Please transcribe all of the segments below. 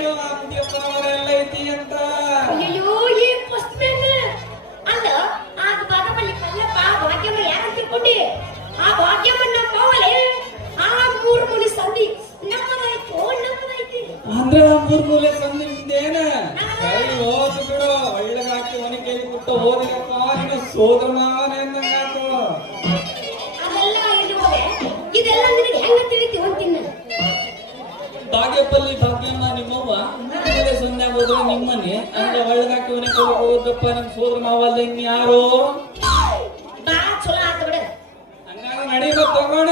ಎಲ್ಲ ಐತಿ ಅಂತ ಅಯ್ಯೋ ಈ ಫಸ್ಟ್ ಮ್ಯಾನ್ ಅಲ್ಲ ಆ ಬಾಗಮಲ್ಲಿ ಕಲ್ಲಪ್ಪ ಭಾಗ್ಯಮ್ಮ ಯಾರು ತಿಳ್ಕೊಂಡಿ ಆ ಭಾಗ್ಯಮ್ಮನ್ನ ಪವಲೆ ಆ ಮೂರು ಮುನಿ ಸಂಧಿ ನಮ್ಮದೈತಿ ಅಂದ್ರೆ ಮೂರು ಮೂಲೆ ಸಂಧಿ ಮುಂದೇನ ಸರಿ ಹೋದ್ ಬಿಡು ಒಳ್ಳೆಗೆ ಹಾಕಿ ಮನೆ ಕೈಲಿ ಕೊಟ್ಟು ಹೋದಿನಪ್ಪ ನಿನ್ನ ಸೋದರ ಮಾವನೇ ಅಂದಂಗಾತು ಅದೆಲ್ಲ ಇರುವಾಗ ಇದೆಲ್ಲ ನಿನಗೆ ಹೆಂಗ ತಿಳಿತಿ ಅಂತೀನಿ ಬಾಗೇಪಲ್ಲಿ ಭಾಗ್ಯಮ್ಮ ನಿಮ್ಮವ್ವ ಮೂಲೆ ಸಂಧಿ ಆಗೋದ್ರೆ ನಿಮ್ಮನೆ ಅಂದ್ರೆ ಒಳ್ಳೆಗೆ ಹಾಕಿ ಮನೆ ಕೈಲಿ ಹೋದ್ರಪ್ಪ ನಮ್ ಸೋದರ ಮಾವ ಅಲ್ಲ ಇನ್ಯಾರು ಬಾ ಚಲೋ ಆತ ಬಿಡ ಹಂಗಾಗ ನಡೀಬ ತಗೋಣ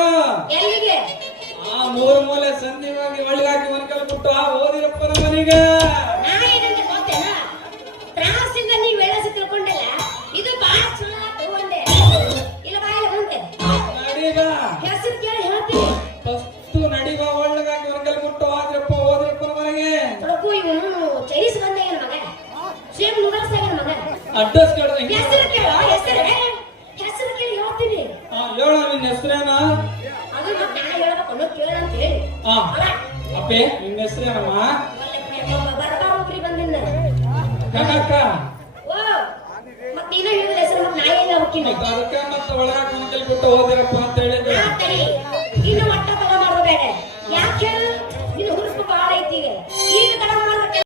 ಎಲ್ಲಿಗೆ ಆ ಮೂರು ಮೂಲೆ ಸಂಧಿವಾಗಿ ಒಳ್ಳೆಗೆ ಹಾಕಿ ಮನೆ ಕೈಲಿ ಕೊಟ್ಟು ಆ ಹೋದಿರಪ್ಪ ನಮ್ಮ ಮನೆಗೆ ನಾ ಏನಂತ ಗೊತ್ತೇನ ತ್ರಾಸಿಂದ ನೀವ್ ಹೇಳಸಿ ತಿಳ್ಕೊಂಡಲ್ಲ ಇದು ಬಾ ಚಲೋ ಆತ ಒಂದೇ ಇಲ್ಲ ಬಾಯಿಲೆ ಬಂತೆ ನಡೀಬ ಹೆಸರು ಕೇಳಿ ಹೇಳ್ತೀನಿ ಫಸ್ಟ್ ನಡಿಬ ಒಳ್ಳೆಗೆ ಹಾಕಿ ಮನೆ ಕೈಲಿ ಕೊಟ್ಟು ಹೋದ್ರಪ್ಪ ನಮ್ಮ ಮನೆಗೆ ಪ್ರಭು ಇವನು ಚೈನೀಸ್ ಬಂದ ಏನ್ ಮಗ ಸೇಮ್ ನೂಡಲ್ಸ್ ಆಗ್ಯಾನ ಮಗ ಅಡ್ರೆಸ್ ಕೇಳಿದ್ರೆ ಹೆಸರು ಕೇಳ ಹೆಸರು ಕೇಳಿ ಹೇಳ್ತೀನಿ ಹೇಳ ನಿನ್ನ ಹೆಸರೇನ ಅದು ಮತ್ತೆ ನಾ ಹೇಳ್ಬೇಕು ಅನ್ನೋ ಕೇಳ ಅಂತ ಹೇಳಿ ಅಪ್ಪೆ ನಿನ್ನ ಹೆಸರೇನಮ್ಮ ಬರ್ಬಾರೋಗ್ರಿ ಬಂದಿನ ಕನಕ ಓ ಮತ್ ನೀನ ಹೇಳಿದ ಹೆಸರು ಮತ್ತೆ ನಾ ಎಲ್ಲ ಹೋಗ್ತೀನಿ ಅದಕ್ಕೆ ಮತ್ತೆ ಒಳಗ ಕಣಕಲ್ಲಿ ಬಿಟ್ಟು ಹೋದಿರಪ್ಪ ಅಂತ ಹೇಳಿ